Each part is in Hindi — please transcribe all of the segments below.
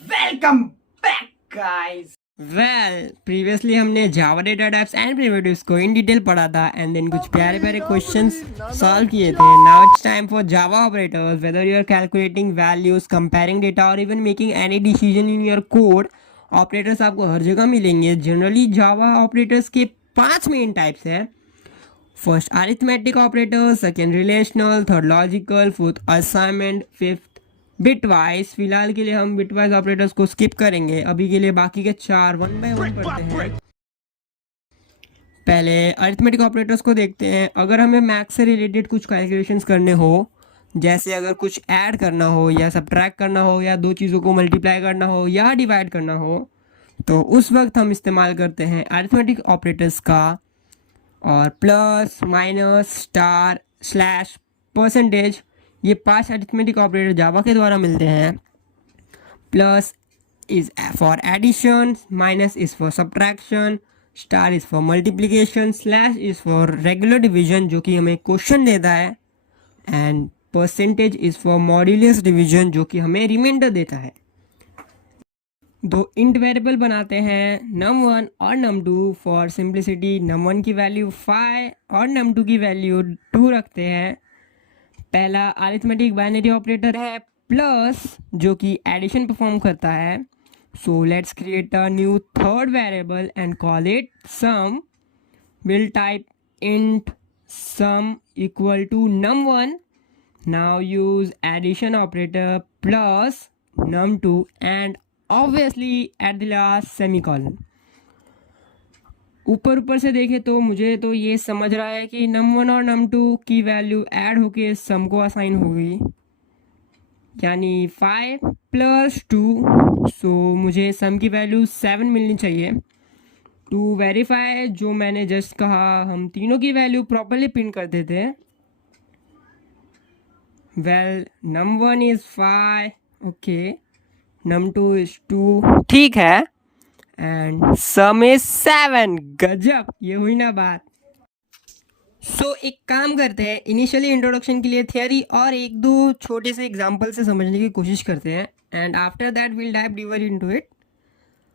Welcome back guys. प्रीवियसली हमने जावा डेटा टाइप्स एंड प्रिमिटिव्स को इन डिटेल पढ़ा था एंड देन कुछ प्यारे प्यारे क्वेश्चंस सॉल्व किए थे. Now it's time for Java operators. Whether you are calculating values, comparing data और even making any decision in your code, operators आपको हर जगह मिलेंगे. जनरली जावा ऑपरेटर्स के 5 मेन टाइप्स हैं. First arithmetic operator, second relational, third logical, fourth assignment, fifth bitwise. फिलहाल के लिए हम बिटवाइज ऑपरेटर्स को स्किप करेंगे. अभी के लिए बाकी के 4 वन बाय वन पढ़ते हैं. पहले अरिथमेटिक ऑपरेटर्स को देखते हैं. अगर हमें मैथ्स से रिलेटेड कुछ कैलकुलेशंस करने हो, जैसे अगर कुछ ऐड करना हो या सब्ट्रैक्ट करना हो या दो चीज़ों को मल्टीप्लाई करना हो या डिवाइड करना हो, तो उस वक्त हम इस्तेमाल करते हैं अरिथमेटिक ऑपरेटर्स का. और plus, minus, star, slash, percentage, ये 5 अरिथमेटिक ऑपरेटर जावा के द्वारा मिलते हैं. Plus is for addition, minus is for subtraction, star is for multiplication, slash is for regular division जो कि हमें क्वेश्चन देता है, and percentage is for modulus division जो कि हमें रिमाइंडर देता है. दो इंट वेरिएबल बनाते हैं, num1 और num2. फॉर सिंप्लिसिटी num1 की वैल्यू 5 और num2 की वैल्यू 2 रखते हैं. पहला अरिथमेटिक बाइनरी ऑपरेटर है प्लस, जो कि एडिशन परफॉर्म करता है. So let's create a new third variable and call it sum. Will type int sum equal to num1. Now use addition operator plus num2 and obviously at the last semicolon. ऊपर से देखें तो मुझे तो ये समझ रहा है कि num1 और num2 की वैल्यू ऐड होके सम को असाइन होगी, यानी 5 प्लस 2. सो मुझे सम की वैल्यू 7 मिलनी चाहिए. टू वेरीफाई जो मैंने जस्ट कहा, हम तीनों की वैल्यू प्रॉपरली प्रिंट करते थे. Well, num1 is 5, okay, num2 is 2, ठीक है, एंड सम इज 7. गजब, ये हुई ना बात. सो एक काम करते हैं, इनिशियली इंट्रोडक्शन के लिए थियरी और एक दो छोटे से एग्जांपल से समझने की कोशिश करते हैं, and after that will dive deeper into it.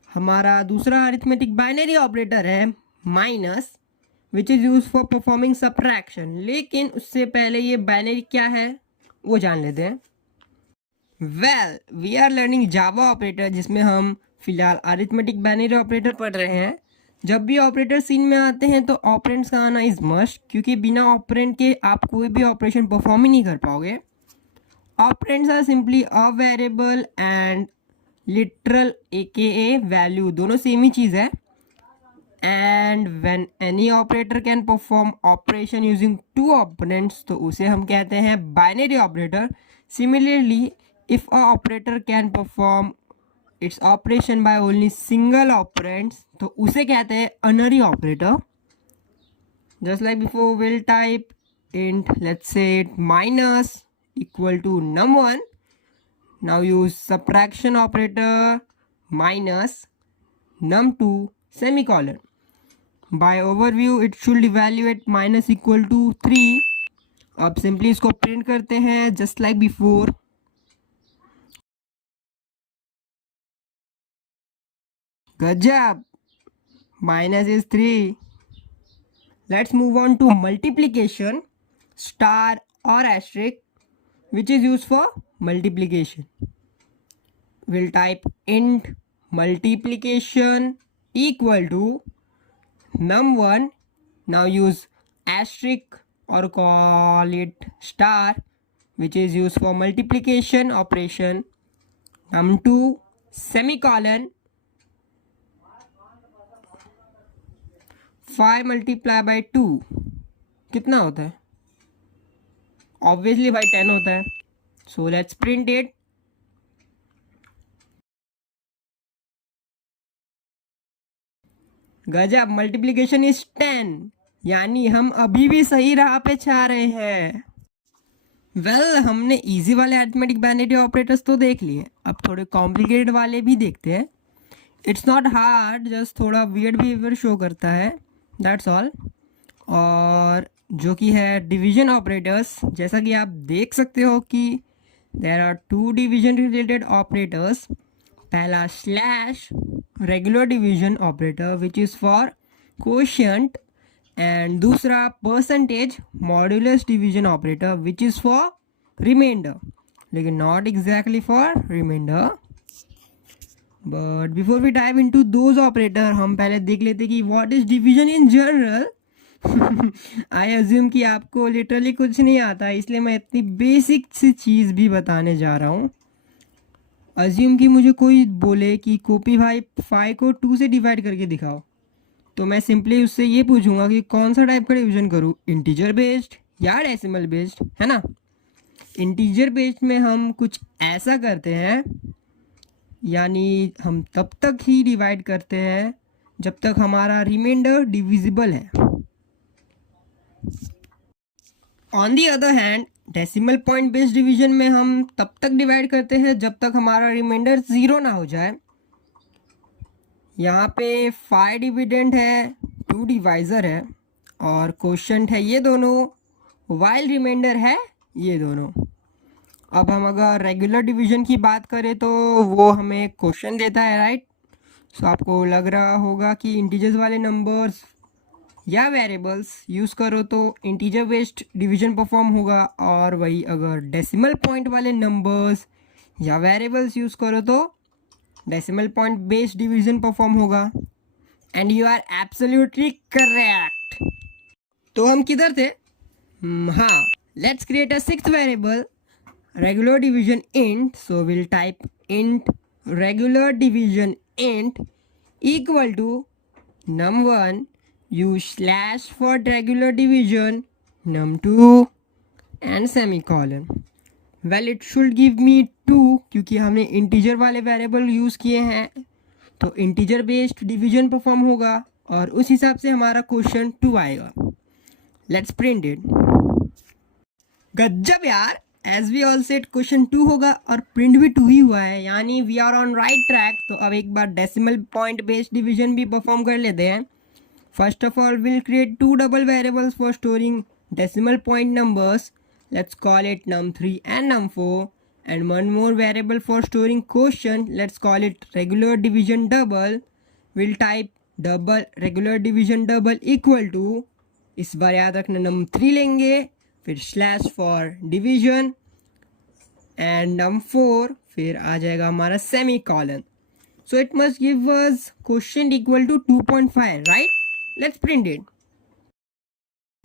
हमारा दूसरा अरिथमेटिक बाइनरी ऑपरेटर है minus, which is use for performing subtraction. लेकिन उससे पहले ये बाइनरी क्या है वो जान लेते हैं. Well, we are learning Java operator, जिसमें हम फिलहाल अरिथमेटिक बाइनरी ऑपरेटर पढ़ रहे हैं. जब भी ऑपरेटर सीन में आते हैं तो ऑपरेंड्स का आना इज मस्ट, क्योंकि बिना ऑपरेंड के आप कोई भी ऑपरेशन परफॉर्म ही नहीं कर पाओगे. Operands are simply a variable and literal a value, दोनों सेम ही चीज़ है. And when any operator can perform operation using two operands, तो उसे हम कहते हैं binary operator. Similarly, if a operator can perform its operation by only single operands, तो उसे कहते हैं unary operator. Just like before, will type int, let's say it minus equal to num1. now use subtraction operator minus num2 semicolon. by overview it should evaluate minus equal to 3. अब सिंपली इसको प्रिंट करते हैं जस्ट लाइक बिफोर. गजब, minus is 3. Let's move on to multiplication, star or asterisk, which is used for multiplication. We'll type int multiplication equal to num1. now use asterisk or call it star, which is used for multiplication operation. num2 semicolon. 5 multiply by 2 कितना होता है? ऑब्वियसली भाई 10 होता है. So let's print it. गजब, मल्टीप्लिकेशन इज 10, यानी हम अभी भी सही राह पे जा रहे हैं. वेल, हमने इजी वाले अरिथमेटिक बाइनरी ऑपरेटर्स तो देख लिए, अब थोड़े कॉम्प्लिकेटेड वाले भी देखते हैं. इट्स नॉट हार्ड, जस्ट थोड़ा वियर्ड बिहेवियर शो करता है, दैट्स ऑल. और जो कि है डिवीजन ऑपरेटर्स. जैसा कि आप देख सकते हो कि there are 2 division related operators. पहला slash regular division operator which is for quotient, and दूसरा percentage modulus division operator which is for remainder, लेकिन not exactly for remainder. But before we dive into those operator, हम पहले देख लेते कि what is division in general. I assume कि आपको लिटरली कुछ नहीं आता, इसलिए मैं इतनी बेसिक सी चीज़ भी बताने जा रहा हूँ. अज्यूम कि मुझे कोई बोले कि कॉपी भाई 5 को 2 से डिवाइड करके दिखाओ, तो मैं सिंपली उससे ये पूछूंगा कि कौन सा टाइप का डिवीजन करूँ, इंटीजर बेस्ड या डेसिमल बेस्ड, है ना. इंटीजर बेस्ड में हम कुछ ऐसा करते हैं, यानी हम तब तक ही डिवाइड करते हैं जब तक हमारा रिमाइंडर डिविजिबल है. On the other hand decimal point based division में हम तब तक डिवाइड करते हैं जब तक हमारा रिमाइंडर 0 ना हो जाए. यहाँ पे 5 डिविडेंड है, 2 डिवाइज़र है और क्वोशिएंट है ये दोनों, वाइल रिमाइंडर है ये दोनों. अब हम अगर रेगुलर डिवीजन की बात करें तो वो हमें क्वेश्चन देता है, राइट. सो आपको लग रहा होगा कि इंटीजर्स वाले नंबर्स या वेरिएबल्स यूज़ करो तो इंटीजर बेस्ड डिवीजन परफॉर्म होगा, और वही अगर डेसिमल पॉइंट वाले नंबर्स या वेरिएबल्स यूज़ करो तो decimal point based division perform होगा. And you are absolutely correct. तो हम किधर थे? हाँ, let's create a sixth variable regular division int. So we'll type int regular division int equal to num1 use slash for regular division num2 and semicolon. Well, it should give me 2 क्योंकि हमने integer वाले variable यूज़ किए हैं, तो integer based division परफॉर्म होगा और उस हिसाब से हमारा क्वेश्चन 2 आएगा. Let's print it. गज्जब यार, as we all set question 2 होगा और प्रिंट भी 2 ही हुआ है, यानी we are on right track. तो अब एक बार डेसिमल पॉइंट बेस्ड डिवीजन भी परफॉर्म कर लेते हैं. First of all we'll create 2 double variables for storing decimal point numbers. Let's call it num3 and num4, and one more variable for storing quotient. Let's call it regular division double. We'll type double regular division double equal to, इस बार याद रखना num3 लेंगे, फिर slash for division and num4, फिर आ जाएगा हमारा semicolon. So it must give us quotient equal to 2.5, right. Let's print it.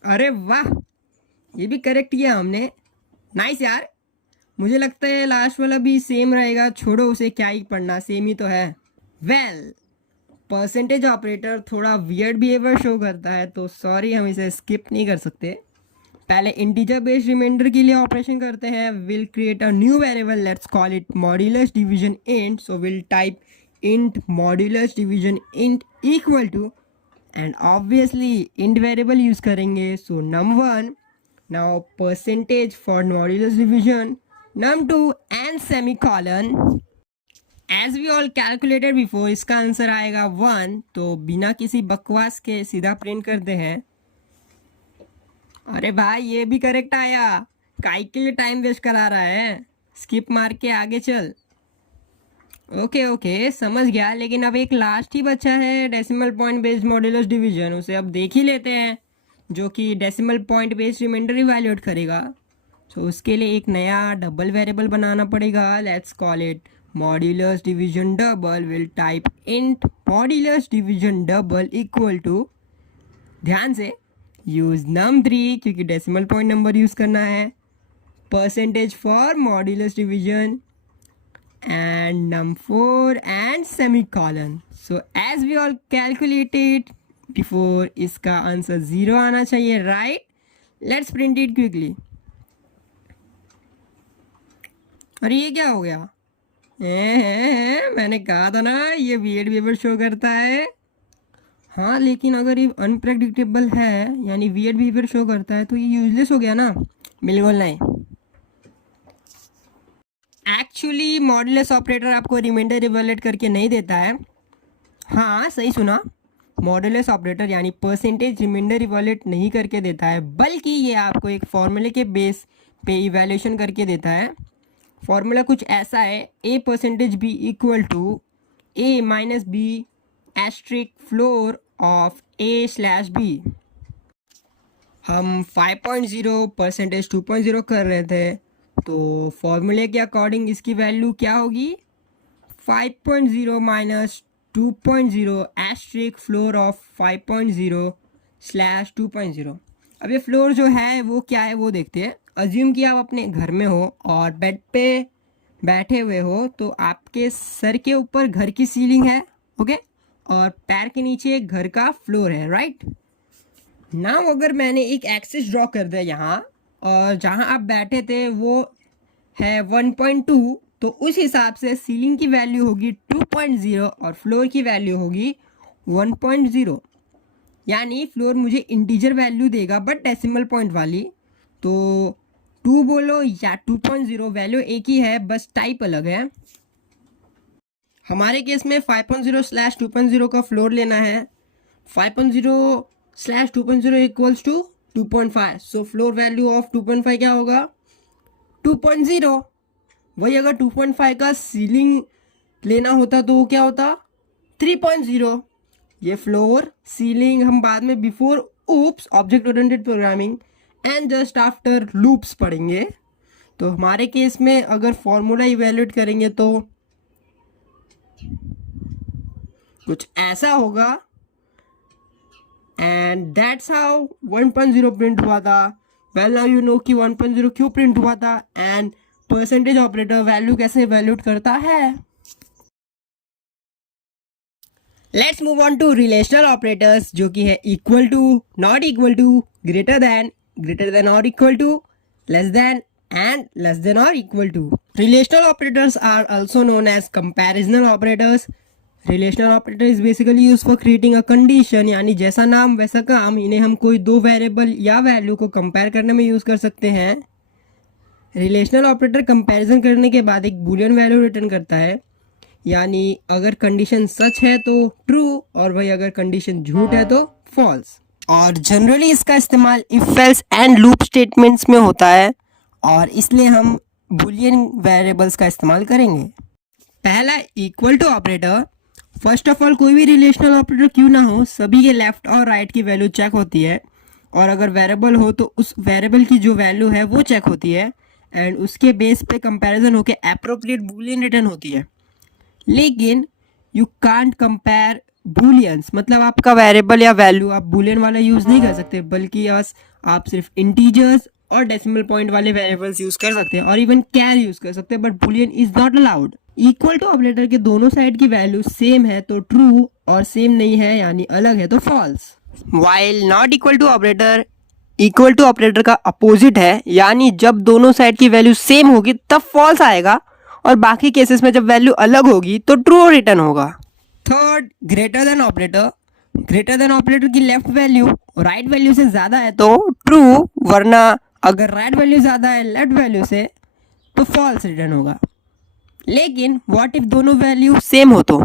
अरे वाह, ये भी करेक्ट किया हमने. नाइस यार. मुझे लगता है लास्ट वाला भी सेम रहेगा, छोड़ो उसे, क्या ही पढ़ना, सेम ही तो है. वेल, परसेंटेज ऑपरेटर थोड़ा वियर्ड बिहेवियर शो करता है, तो सॉरी हम इसे स्किप नहीं कर सकते. पहले इंटीजर बेस्ड रिमाइंडर के लिए ऑपरेशन करते हैं. We'll create a new variable. Let's call it modulus division int. So we'll type int modulus division int equal to, and obviously int variable use करेंगे. So num1, now percentage for modulus division, num2 and semicolon. As we all calculated before, इसका आंसर आएगा 1. तो बिना किसी बकवास के सीधा प्रिंट करते हैं. अरे भाई, ये भी करेक्ट आया. काहे के लिए टाइम वेस्ट करा रहा है, स्किप मार के आगे चल. ओके समझ गया, लेकिन अब एक लास्ट ही बचा है decimal point based modulus division. उसे अब देख ही लेते हैं, जो कि decimal point based remainder evaluate करेगा. तो उसके लिए एक नया डबल वेरिएबल बनाना पड़ेगा. Let's call it modulus division double. We'll type int modulus division double equal to, ध्यान से यूज num3 क्योंकि डेसिमल पॉइंट नंबर यूज़ करना है, percentage for modulus division and num4 and semicolon. So as we all calculated before, इसका आंसर 0 आना चाहिए, right. Let's print it quickly. अरे ये क्या हो गया? मैंने कहा था ना ये वियर्ड बिहेवियर शो करता है. हाँ, लेकिन अगर ये अनप्रेडिक्टेबल है, यानी वियर्ड बिहेवियर शो करता है, तो ये यूजलेस हो गया ना. बिल्कुल नहीं. एक्चुअली मॉड्यूलस ऑपरेटर आपको रिमाइंडर इवैल्यूएट करके नहीं देता है. हाँ, सही सुना, मॉड्यूलस ऑपरेटर यानी परसेंटेज रिमाइंडर इवैल्यूएट नहीं करके देता है, बल्कि ये आपको एक फॉर्मूले के बेस पे इवैल्यूएशन करके देता है. फॉर्मूला कुछ ऐसा है, a percentage b equal to a minus b asterisk floor of a slash b। हम 5.0 परसेंटेज 2.0 कर रहे थे, तो फॉर्मूले के अकॉर्डिंग इसकी वैल्यू क्या होगी? 5.0 minus 2.0 asterisk floor of 5.0 slash 2.0। अब ये फ्लोर जो है वो क्या है वो देखते हैं। अज्यूम कि आप अपने घर में हो और बेड पे बैठे हुए हो, तो आपके सर के ऊपर घर की सीलिंग है, ओके, और पैर के नीचे घर का फ्लोर है, राइट। नाउ अगर मैंने एक एक्सिस ड्रॉ कर दिया यहाँ, और जहाँ आप बैठे थे वो है 1.2, तो उस हिसाब से सीलिंग की वैल्यू होगी 2.0 और फ्लोर की वैल्यू होगी 1.0। यानी फ्लोर मुझे इंटीजर वैल्यू देगा बट डेसिमल पॉइंट वाली, तो 2 बोलो या 2.0 वैल्यू एक ही है, बस टाइप अलग है। हमारे केस में 5.0 स्लैश 2.0 का फ्लोर लेना है। 5.0 slash 2.0 equals to 2.5, so floor value of 2.5 क्या होगा? 2.0। वही अगर 2.5 का सीलिंग लेना होता तो वो क्या होता? 3.0। ये फ्लोर सीलिंग हम बाद में before oops object oriented programming and just after loops पढ़ेंगे। तो हमारे केस में अगर फॉर्मूला इवेल्युएट करेंगे तो कुछ ऐसा होगा, एंड दैट्स हाउ 1.0 प्रिंट हुआ था। वेल नाउ यू नो कि 1.0 क्यों प्रिंट हुआ था एंड परसेंटेज ऑपरेटर वैल्यू कैसे इवेल्युएट करता है। Let's move on to relational operators, जो कि है equal to, not equal to, greater than और equal to, less than and less than or equal to. Relational operators are also known as comparational operators. Relational operator is basically used for creating a condition, यानी जैसा नाम वैसा काम। इन्हें हम कोई दो वेरिएबल या वैल्यू को कंपेयर करने में यूज़ कर सकते हैं। रिलेशनल ऑपरेटर कंपैरिजन करने के बाद एक बूलियन वैल्यू रिटर्न करता है, यानी अगर कंडीशन सच है तो ट्रू और वही अगर कंडीशन झूठ है तो फॉल्स। और जनरली इसका इस्तेमाल if else and loop statements में होता है, और इसलिए हम बूलियन वेरिएबल्स का इस्तेमाल करेंगे। पहला equal to operator. First of all कोई भी रिलेशनल ऑपरेटर क्यों ना हो, सभी के लेफ्ट और राइट की वैल्यू चेक होती है, और अगर वेरिएबल हो तो उस वेरिएबल की जो वैल्यू है वो चेक होती है, एंड उसके बेस पे कंपैरिजन होके एप्रोप्रिएट बूलियन रिटर्न होती है। लेकिन यू कांट कंपेयर बूलियंस, मतलब आपका वेरिएबल या वैल्यू आप बूलियन वाला यूज़ नहीं कर सकते, बल्कि आप सिर्फ इंटीजर्स और डेसिमल पॉइंट वाले वेरिएबल्स यूज कर सकते हैं, और इवन कैर यूज कर सकते हैं, but boolean is not allowed. Equal to operator के दोनों साइड की वैल्यू सेम है तो ट्रू, और सेम नहीं है यानी अलग है तो false. While not equal to operator equal to operator का अपोजिट है, यानी जब दोनों साइड की वैल्यू सेम होगी तब फॉल्स आएगा, और बाकी केसेस में जब वैल्यू अलग होगी तो ट्रू रिटर्न होगा। Third, greater than operator. Greater than operator की लेफ्ट वैल्यू राइट वैल्यू से ज़्यादा है तो ट्रू, वरना अगर राइट वैल्यू ज़्यादा है लेफ्ट वैल्यू से तो फॉल्स रिटर्न होगा। लेकिन व्हाट इफ दोनों वैल्यू सेम हो तो?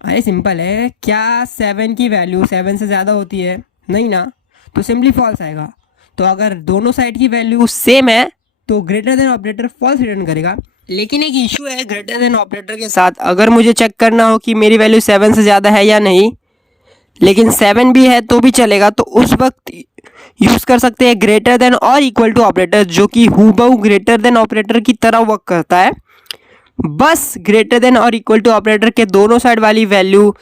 अरे सिंपल है, क्या 7 की वैल्यू 7 से ज़्यादा होती है? नहीं ना, तो सिंपली फॉल्स आएगा। तो अगर दोनों साइड की वैल्यू सेम है तो greater than operator false return करेगा। लेकिन एक इशू है ग्रेटर देन ऑपरेटर के साथ। अगर मुझे चेक करना हो कि मेरी वैल्यू 7 से ज़्यादा है या नहीं, लेकिन 7 भी है तो भी चलेगा, तो उस वक्त यूज़ कर सकते हैं ग्रेटर देन और इक्वल टू ऑपरेटर, जो कि हूबहू ग्रेटर देन ऑपरेटर की तरह वर्क करता है। बस ग्रेटर देन और इक्वल टू ऑपरेटर के दोनों साइड वाली वैल्यू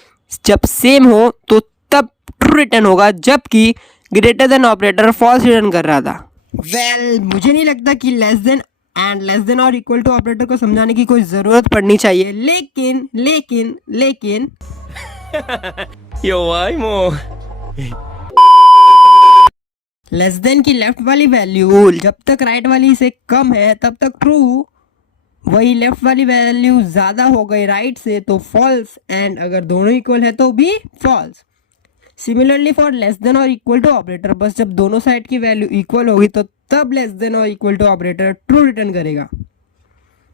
जब सेम हो तो तब ट्रू रिटर्न होगा, जबकि greater than operator false return कर रहा था। मुझे नहीं लगता कि less than and less than और इक्वल टू ऑपरेटर को समझाने की कोई ज़रूरत पड़नी चाहिए, लेकिन लेकिन लेकिन लेस देन की लेफ्ट वाली वैल्यू जब तक राइट वाली से कम है तब तक ट्रू, वही लेफ्ट वाली वैल्यू ज़्यादा हो गई राइट से तो फॉल्स, एंड अगर दोनों इक्वल है तो भी false. Similarly for less than और इक्वल टू ऑपरेटर, बस जब दोनों साइड की वैल्यू इक्वल होगी तो तब लेस देन और equal to operator true return करेगा।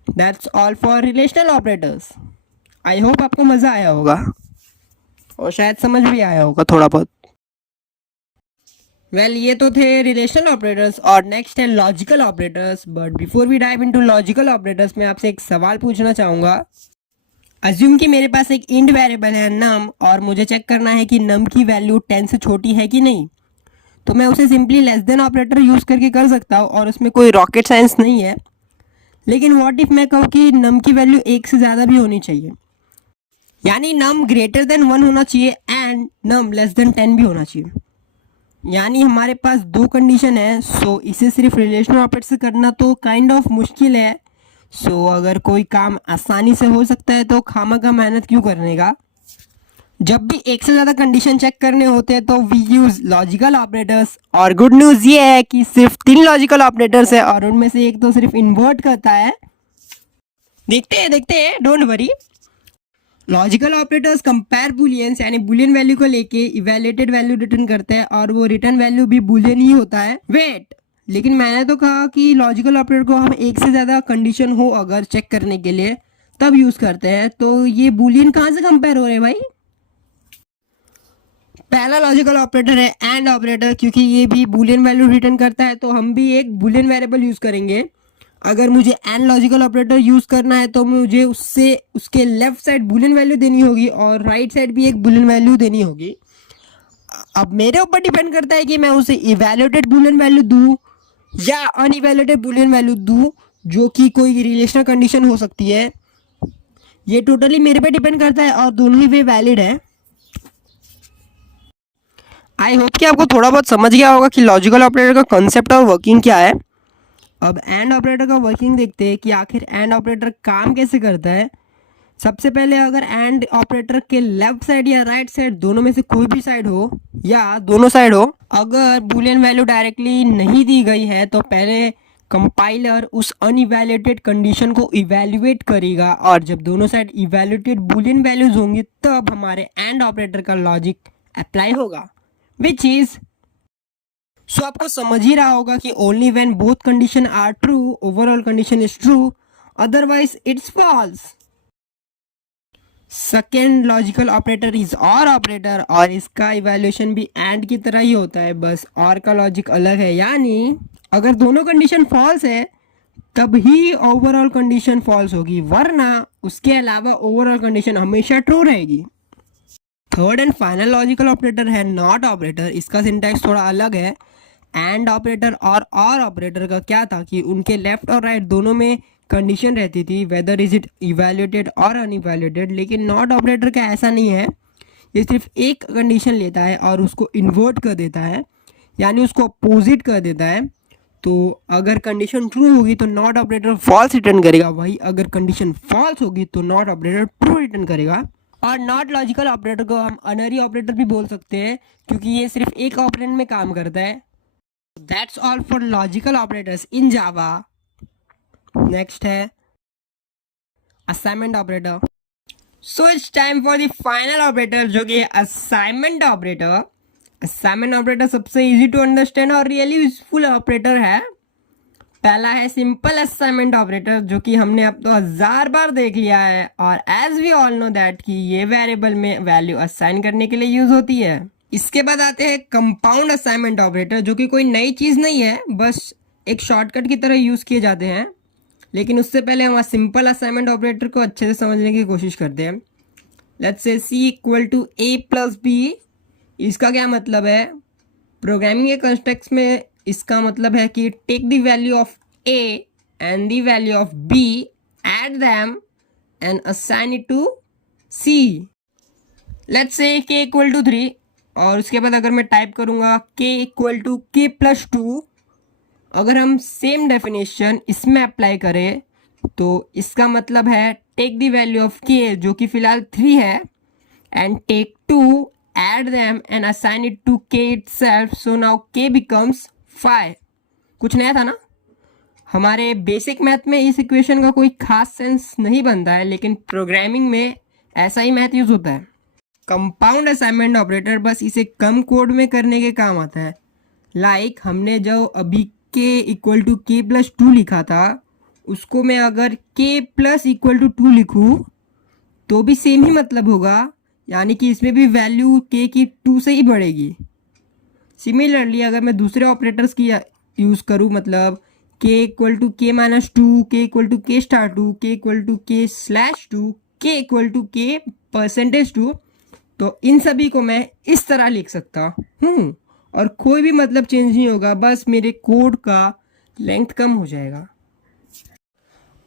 That's all for relational operators. I hope आपको मज़ा आया होगा और शायद समझ भी आया होगा थोड़ा बहुत। ये तो थे रिलेशनल ऑपरेटर्स और नेक्स्ट है logical operators. But before we dive into logical operators मैं आपसे एक सवाल पूछना चाहूँगा। अज्यूम कि मेरे पास एक इंट वेरिएबल है नम और मुझे चेक करना है कि नम की वैल्यू 10 से छोटी है कि नहीं। तो मैं उसे simply less than operator use करके कर सकता हूँ और उसमें कोई रॉकेट साइंस नहीं है। लेकिन व्हाट इफ मैं कहूँ कि नम की वैल्यू 1 से ज़्यादा भी होनी चाहिए, यानी नम ग्रेटर देन 1 होना चाहिए एंड नम लेस देन 10 भी होना चाहिए। यानी हमारे पास दो कंडीशन है। सो इसे सिर्फ रिलेशनल ऑपरेटर से करना तो काइंड ऑफ मुश्किल है। सो अगर कोई काम आसानी से हो सकता है तो खामखा मेहनत क्यों करने का। जब भी एक से ज़्यादा कंडीशन चेक करने होते हैं तो वी यूज़ लॉजिकल ऑपरेटर्स। और गुड न्यूज़ ये है कि सिर्फ 3 लॉजिकल ऑपरेटर्स है और उनमें से एक तो सिर्फ इन्वर्ट करता है। देखते हैं don't worry. Logical operators compare bullions यानी बुलियन वैल्यू को लेके इवैल्यूएटेड वैल्यू रिटर्न करते हैं और वो रिटर्न वैल्यू भी बुलियन ही होता है। वेट, लेकिन मैंने तो कहा कि लॉजिकल ऑपरेटर को हम एक से ज़्यादा कंडीशन हो अगर चेक करने के लिए तब यूज़ करते हैं। तो ये बुलियन कहाँ से कंपेयर हो रहे हैं भाई। पहला लॉजिकल ऑपरेटर है एंड ऑपरेटर, क्योंकि ये भी बुलियन वैल्यू रिटर्न करता है तो हम भी एक बुलियन वेरिएबल यूज़ करेंगे। अगर मुझे एंड लॉजिकल ऑपरेटर यूज़ करना है तो मुझे उससे उसके लेफ्ट साइड बुलियन वैल्यू देनी होगी और राइट साइड भी एक बुलियन वैल्यू देनी होगी। अब मेरे ऊपर डिपेंड करता है कि मैं उसे इवैल्यूएटेड बुलियन वैल्यू दूँ या अनइवैल्यूएटेड बुलियन वैल्यू दूँ, जो कि कोई रिलेशनल कंडीशन हो सकती है। ये टोटली मेरे पे डिपेंड करता है और दोनों ही वे वैलिड है। आई होप कि आपको थोड़ा बहुत समझ गया होगा कि लॉजिकल ऑपरेटर का कॉन्सेप्ट और वर्किंग क्या है। अब एंड ऑपरेटर का वर्किंग देखते हैं कि आखिर एंड ऑपरेटर काम कैसे करता है। सबसे पहले अगर एंड ऑपरेटर के लेफ्ट साइड या राइट साइड दोनों में से कोई भी साइड हो या दोनों साइड हो, अगर बुलियन वैल्यू डायरेक्टली नहीं दी गई है तो पहले कंपाइलर उस अनइवैल्यूएटेड कंडीशन को इवैल्यूएट करेगा और जब दोनों साइड इवैल्यूएटेड बुलियन वैल्यूज होंगी तब हमारे एंड ऑपरेटर का लॉजिक अप्लाई होगा, विच इज सो आपको समझ ही रहा होगा कि only when both condition are true overall condition is true, otherwise it's false. Second logical operator is or operator और इसका इवैल्यूएशन भी एंड की तरह ही होता है, बस और का लॉजिक अलग है। यानी अगर दोनों कंडीशन फॉल्स है तब ही ओवरऑल कंडीशन फॉल्स होगी, वरना उसके अलावा ओवरऑल कंडीशन हमेशा ट्रू रहेगी। Third and final logical operator है नॉट ऑपरेटर। इसका सिंटैक्स थोड़ा अलग है। एंड ऑपरेटर और ऑपरेटर का क्या था कि उनके लेफ्ट और राइट दोनों में कंडीशन रहती थी, वेदर इज इट इवैल्यूएटेड और अनइवैल्यूएटेड। लेकिन नॉट ऑपरेटर का ऐसा नहीं है, ये सिर्फ एक कंडीशन लेता है और उसको इन्वर्ट कर देता है, यानी उसको अपोजिट कर देता है। तो अगर कंडीशन ट्रू होगी तो नॉट ऑपरेटर फॉल्स रिटर्न करेगा, वही अगर कंडीशन फॉल्स होगी तो नॉट ऑपरेटर ट्रू रिटर्न करेगा। और नॉट लॉजिकल ऑपरेटर को हम अनरी ऑपरेटर भी बोल सकते हैं क्योंकि ये सिर्फ एक ऑपरेंड में काम करता है। That's all for logical operators in Java. Next है assignment operator. So it's time for the final operator जो कि है असाइनमेंट ऑपरेटर। असाइनमेंट ऑपरेटर सबसे इजी टू अंडरस्टैंड और रियली यूजफुल ऑपरेटर है। पहला है सिंपल असाइनमेंट ऑपरेटर जो कि हमने अब तो 1000 बार देख लिया है और as we all know that कि ये वेरिएबल में वैल्यू असाइन करने के लिए यूज होती है। इसके बाद आते हैं कंपाउंड असाइनमेंट ऑपरेटर जो कि कोई नई चीज़ नहीं है, बस एक शॉर्टकट की तरह यूज़ किए जाते हैं। लेकिन उससे पहले हम सिंपल असाइनमेंट ऑपरेटर को अच्छे से समझने की कोशिश करते हैं। Let's say C equal to A plus B। इसका क्या मतलब है? प्रोग्रामिंग के कंटेक्स्ट में इसका मतलब है कि take the value of A and the value of B, add them and assign it to C। Let's say K equal to 3 और उसके बाद अगर मैं टाइप करूँगा K equal to K plus 2, अगर हम सेम डेफिनेशन इसमें अप्लाई करें तो इसका मतलब है take the value of K जो कि फिलहाल 3 है and take 2, add them and assign it to K itself, so now K becomes 5। कुछ नया था ना? हमारे बेसिक मैथ में इस इक्वेशन का कोई खास सेंस नहीं बनता है, लेकिन प्रोग्रामिंग में ऐसा ही मैथ यूज होता है। कंपाउंड असाइनमेंट ऑपरेटर बस इसे कम कोड में करने के काम आता है। लाइक हमने जो अभी K equal to K plus 2 लिखा था उसको मैं अगर K प्लस इक्वल टू 2 लिखूँ तो भी सेम ही मतलब होगा, यानी कि इसमें भी वैल्यू K की 2 से ही बढ़ेगी। सिमिलरली अगर मैं दूसरे ऑपरेटर्स की यूज़ करूँ, मतलब K equal to K minus two, K equal to K star two, K equal to K slash two, K equal to K percentage two, तो इन सभी को मैं इस तरह लिख सकता हूँ और कोई भी मतलब चेंज नहीं होगा, बस मेरे कोड का लेंथ कम हो जाएगा।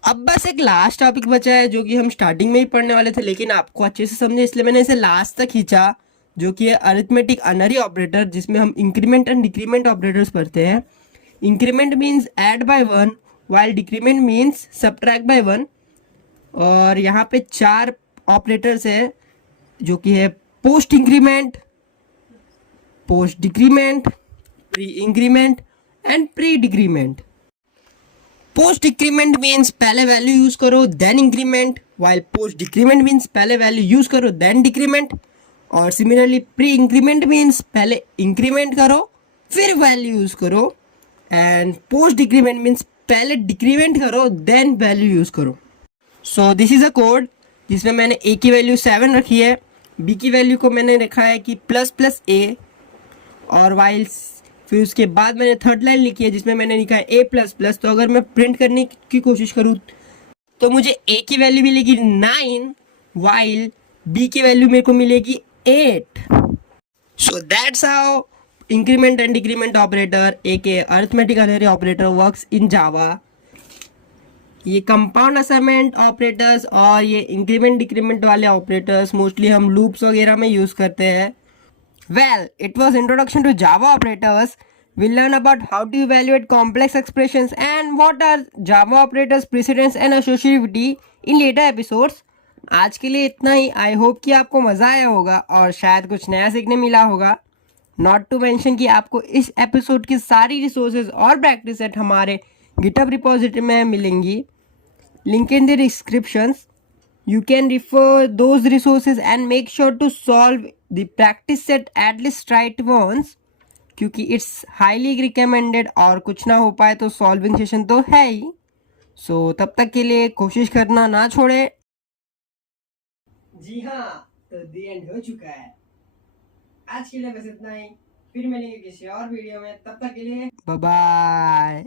अब बस एक लास्ट टॉपिक बचा है जो कि हम स्टार्टिंग में ही पढ़ने वाले थे, लेकिन आपको अच्छे से समझे इसलिए मैंने इसे लास्ट तक खींचा, जो कि है अरिथमेटिक अनरी ऑपरेटर, जिसमें हम इंक्रीमेंट एंड डिक्रीमेंट ऑपरेटर्स पढ़ते हैं। Increment means add by one, while decrement means subtract by one. और यहाँ पे 4 ऑपरेटर्स है जो कि है post increment, post decrement, pre increment and pre decrement. Post decrement means पहले वैल्यू यूज करो then increment, while post decrement means पहले वैल्यू यूज करो देन डिक्रीमेंट। और सिमिलरली प्री इंक्रीमेंट मीन्स पहले इंक्रीमेंट करो फिर वैल्यू यूज करो, एंड पोस्ट डिक्रीमेंट मीन्स पहले डिक्रीमेंट करो देन वैल्यू यूज करो। So this is a code जिसमें मैंने ए की वैल्यू 7 रखी है, बी की वैल्यू को मैंने रखा है कि प्लस प्लस ए, और वाइल फिर उसके बाद मैंने थर्ड लाइन लिखी है जिसमें मैंने लिखा है ए प्लस प्लस। तो अगर मैं प्रिंट करने की कोशिश करूँ तो मुझे ए की वैल्यू मिलेगी 9, वाइल बी की वैल्यू मेरे को मिलेगी 8। So that's how increment and decrement operator aka arithmetic unary operator works in Java. ये कंपाउंड असाइनमेंट ऑपरेटर्स और ये इंक्रीमेंट डिक्रीमेंट वाले ऑपरेटर्स मोस्टली हम लूप्स वगैरह में यूज़ करते हैं। Well, it was introduction to Java operators. We'll learn about how to evaluate complex expressions and what are Java operators precedence and associativity in later episodes. आज के लिए इतना ही। आई होप कि आपको मज़ा आया होगा और शायद कुछ नया सीखने मिला होगा। नॉट टू मेंशन कि आपको इस एपिसोड की सारी रिसोर्सेज और प्रैक्टिस सेट हमारे गिटहब रिपोजिटरी में मिलेंगी, link in the descriptions. You can refer those resources and make sure to solve the practice set at least right once, क्योंकि it's highly recommended और कुछ ना हो पाए तो सॉल्विंग सेशन तो है ही। सो तब तक के लिए कोशिश करना ना छोड़े। जी हाँ, तो दी एंड हो चुका है। आज के लिए बस इतना ही, फिर मिलेंगे किसी और वीडियो में, तब तक के लिए बाय बाय।